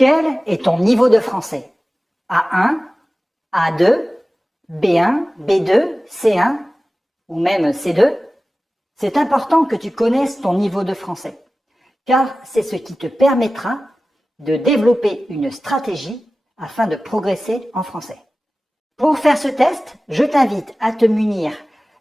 Quel est ton niveau de français? A1, A2, B1, B2, C1 ou même C2? C'est important que tu connaisses ton niveau de français, car c'est ce qui te permettra de développer une stratégie afin de progresser en français. Pour faire ce test, je t'invite à te munir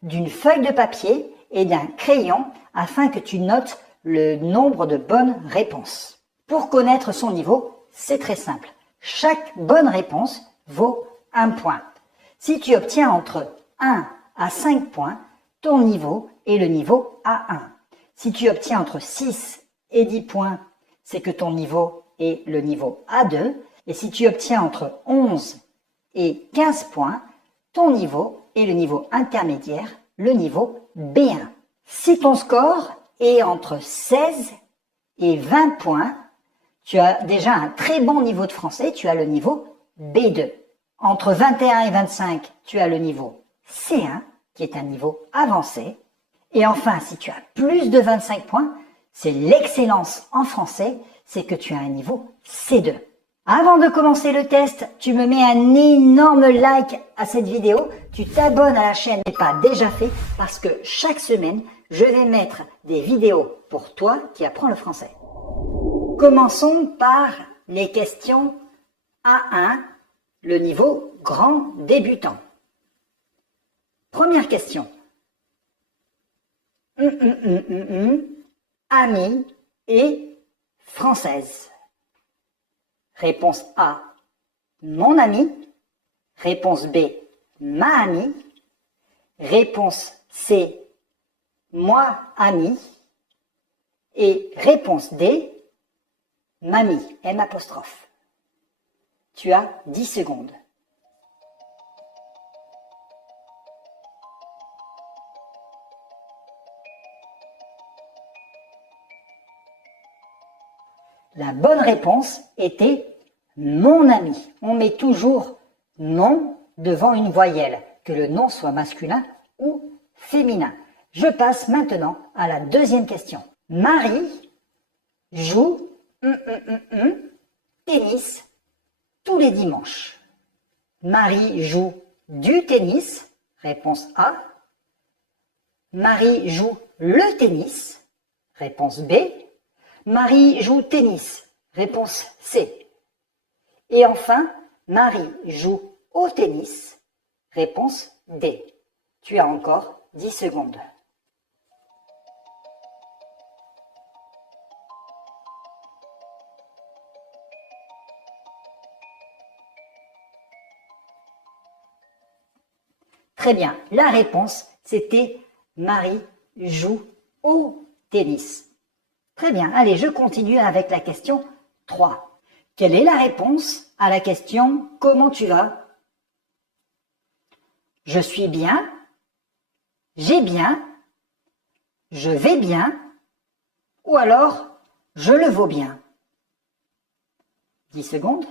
d'une feuille de papier et d'un crayon afin que tu notes le nombre de bonnes réponses. Pour connaître son niveau, c'est très simple. Chaque bonne réponse vaut 1 point. Si tu obtiens entre 1 à 5 points, ton niveau est le niveau A1. Si tu obtiens entre 6 et 10 points, c'est que ton niveau est le niveau A2. Et si tu obtiens entre 11 et 15 points, ton niveau est le niveau intermédiaire, le niveau B1. Si ton score est entre 16 et 20 points, tu as déjà un très bon niveau de français, tu as le niveau B2. Entre 21 et 25, tu as le niveau C1, qui est un niveau avancé. Et enfin, si tu as plus de 25 points, c'est l'excellence en français, c'est que tu as un niveau C2. Avant de commencer le test, tu me mets un énorme like à cette vidéo, tu t'abonnes à la chaîne si ce n'est pas déjà fait, parce que chaque semaine, je vais mettre des vidéos pour toi qui apprends le français. Commençons par les questions A1, le niveau grand débutant. Première question. Amie et française. Réponse A, mon ami. Réponse B, ma amie. Réponse C, moi ami. Et réponse D, mamie, M'. Tu as 10 secondes. La bonne réponse était mon ami. On met toujours mon devant une voyelle, que le nom soit masculin ou féminin. Je passe maintenant à la deuxième question. Marie joue tennis tous les dimanches. Marie joue du tennis. Réponse A. Marie joue le tennis. Réponse B. Marie joue tennis. Réponse C. Et enfin, Marie joue au tennis. Réponse D. Tu as encore 10 secondes. Très bien, la réponse c'était Marie joue au tennis. Très bien, allez, je continue avec la question 3. Quelle est la réponse à la question « Comment tu vas ?» Je suis bien, j'ai bien, je vais bien, ou alors je le vaux bien. 10 secondes.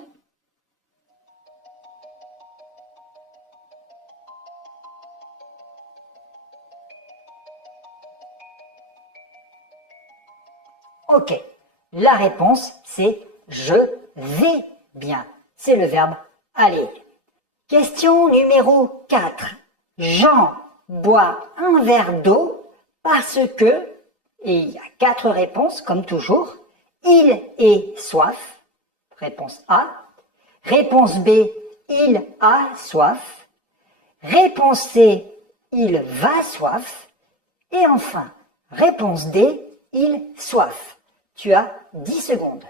Ok, la réponse c'est « je vais bien ». C'est le verbe « aller ». Question numéro 4. Jean boit un verre d'eau parce que, et il y a 4 réponses comme toujours, il est soif. Réponse A. Réponse B, il a soif. Réponse C, il va soif. Et enfin, réponse D, il soif. Tu as 10 secondes.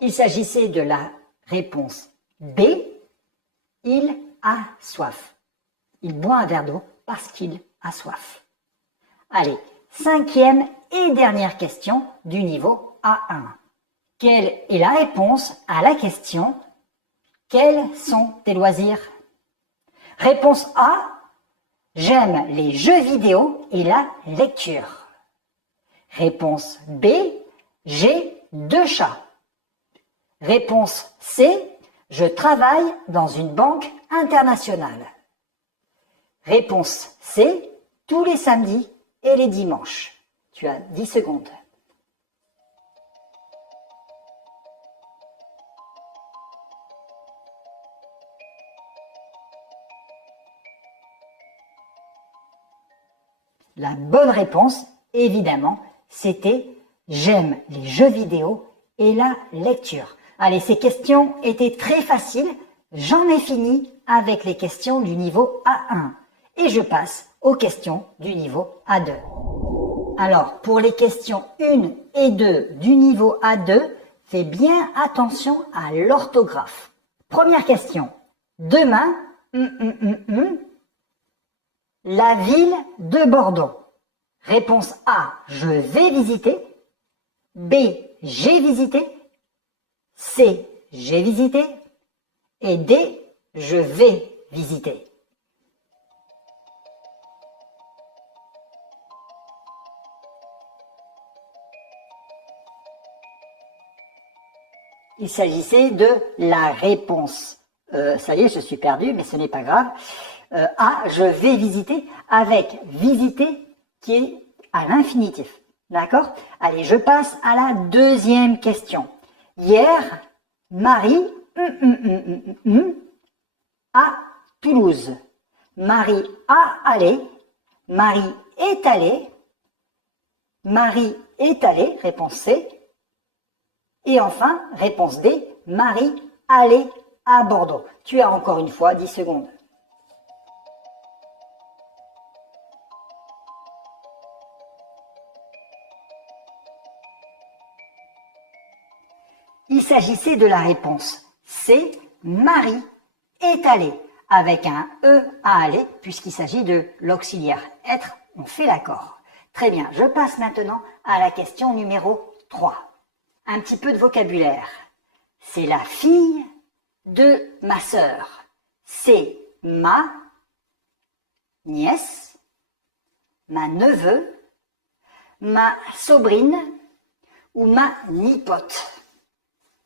Il s'agissait de la réponse B, il a soif. Il boit un verre d'eau parce qu'il a soif. Allez, 5e et dernière question du niveau A1. Quelle est la réponse à la question « Quels sont tes loisirs ?» Réponse A, j'aime les jeux vidéo et la lecture. Réponse B, j'ai 2 chats. Réponse C, je travaille dans une banque internationale. Réponse C, tous les samedis et les dimanches. Tu as 10 secondes. La bonne réponse, évidemment, c'était « J'aime les jeux vidéo et la lecture ». Allez, ces questions étaient très faciles. J'en ai fini avec les questions du niveau A1 et je passe aux questions du niveau A2. Alors, pour les questions 1 et 2 du niveau A2, fais bien attention à l'orthographe. Première question. Demain, la ville de Bordeaux. Réponse A, je vais visiter. B, j'ai visité. C, j'ai visité. Et D, je vais visiter. Il s'agissait de la réponse. Ça y est, je suis perdu, mais ce n'est pas grave. A, je vais visiter, avec visiter qui est à l'infinitif. D'accord? Allez, je passe à la deuxième question. Hier, Marie à Toulouse. Marie a allé. Marie est allée. Marie est allée. Réponse C. Et enfin, réponse D. Marie allait à Bordeaux. Tu as encore une fois 10 secondes. Il s'agissait de la réponse C. Marie est allée, avec un E à aller, puisqu'il s'agit de l'auxiliaire être, on fait l'accord. Très bien, je passe maintenant à la question numéro 3. Un petit peu de vocabulaire. C'est la fille de ma sœur. C'est ma nièce, ma neveu, ma sobrine ou ma nipote.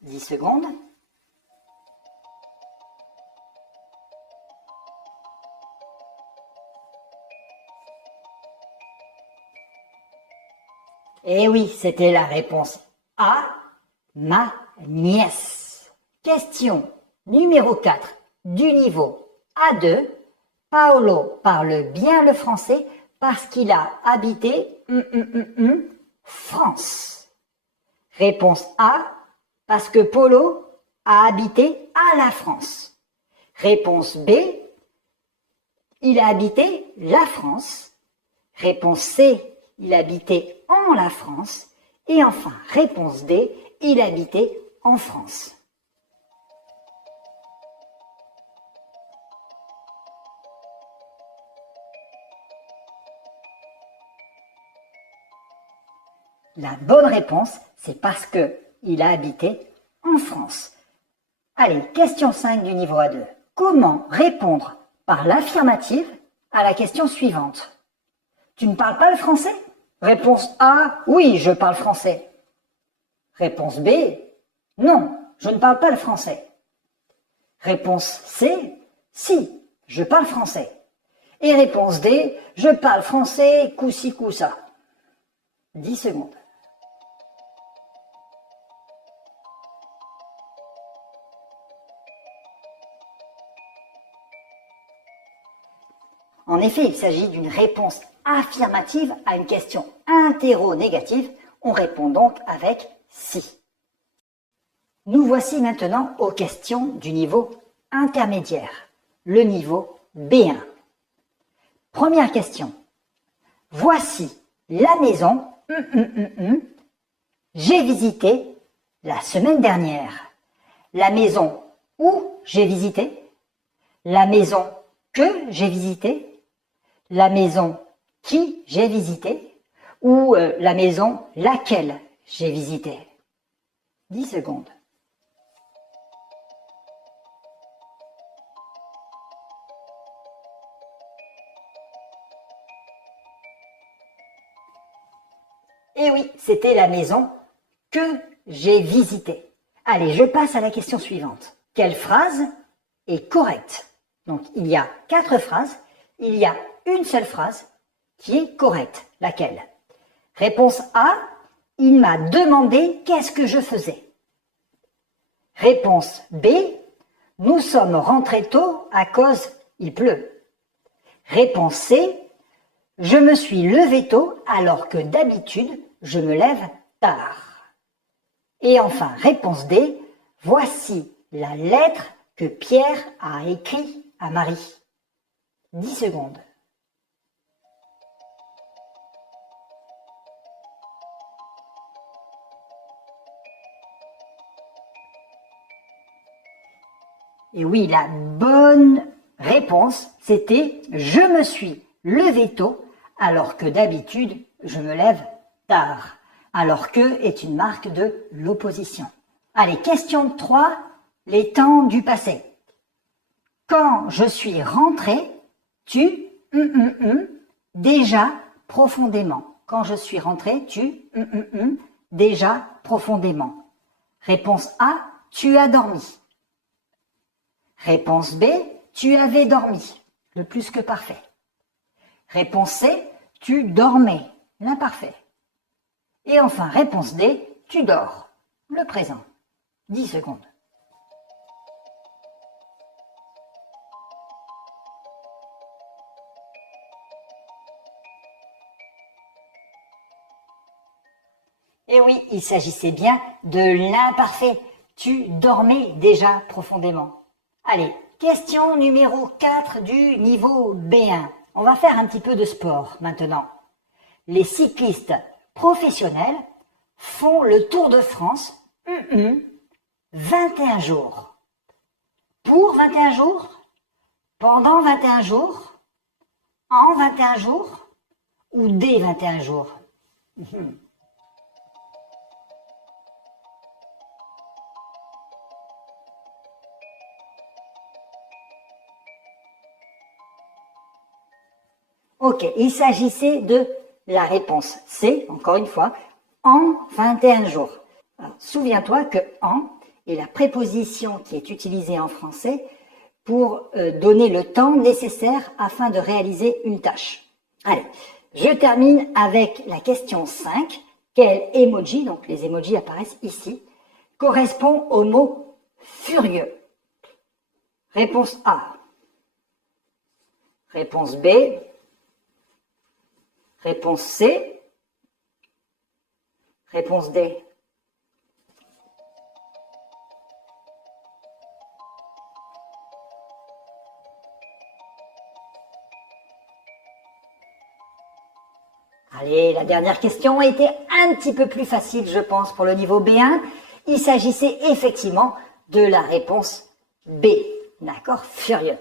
10 secondes. Eh oui, c'était la réponse A, ma nièce. Question numéro 4 du niveau A2. Paolo parle bien le français parce qu'il a habité France. Réponse A, parce que Polo a habité à la France. Réponse B, il a habité la France. Réponse C, il habitait en la France. Et enfin, réponse D, il habitait en France. La bonne réponse, c'est parce que il a habité en France. Allez, question 5 du niveau A2. Comment répondre par l'affirmative à la question suivante? Tu ne parles pas le français? Réponse A, oui, je parle français. Réponse B, non, je ne parle pas le français. Réponse C, si, je parle français. Et réponse D, je parle français, coup-ci, coup-ça. 10 secondes. En effet, il s'agit d'une réponse affirmative à une question interrogative. On répond donc avec si. Nous voici maintenant aux questions du niveau intermédiaire, le niveau B1. Première question. Voici la maison j'ai visité la semaine dernière. La maison où j'ai visité. La maison que j'ai visitée. La maison qui j'ai visité ou la maison laquelle j'ai visité. 10 secondes. Et oui, c'était la maison que j'ai visitée. Allez, je passe à la question suivante. Quelle phrase est correcte? Donc, il y a 4 phrases il y a une seule phrase qui est correcte. Laquelle? Réponse A, il m'a demandé qu'est-ce que je faisais. Réponse B, nous sommes rentrés tôt à cause il pleut. Réponse C, je me suis levé tôt alors que d'habitude je me lève tard. Et enfin, réponse D, voici la lettre que Pierre a écrite à Marie. 10 secondes. Et oui, la bonne réponse, c'était « Je me suis levé tôt alors que d'habitude, je me lève tard ». Alors que est une marque de l'opposition. Allez, question 3, les temps du passé. Quand je suis rentré, tu déjà profondément. Quand je suis rentré, tu déjà profondément. Réponse A, tu as dormi. Réponse B, tu avais dormi, le plus que parfait. Réponse C, tu dormais, l'imparfait. Et enfin, réponse D, tu dors, le présent. 10 secondes. Et oui, il s'agissait bien de l'imparfait. Tu dormais déjà profondément. Allez, question numéro 4 du niveau B1. On va faire un petit peu de sport maintenant. Les cyclistes professionnels font le Tour de France 21 jours. Pour 21 jours, pendant 21 jours, en 21 jours ou dès 21 jours. Ok, il s'agissait de la réponse C, encore une fois, en 21 jours. Souviens-toi que en est la préposition qui est utilisée en français pour donner le temps nécessaire afin de réaliser une tâche. Allez, je termine avec la question 5. Quel emoji, donc les emojis apparaissent ici, correspond au mot furieux? Réponse A. Réponse B. Réponse C. Réponse D. Allez, la dernière question était un petit peu plus facile, je pense, pour le niveau B1. Il s'agissait effectivement de la réponse B. D'accord? Furieux.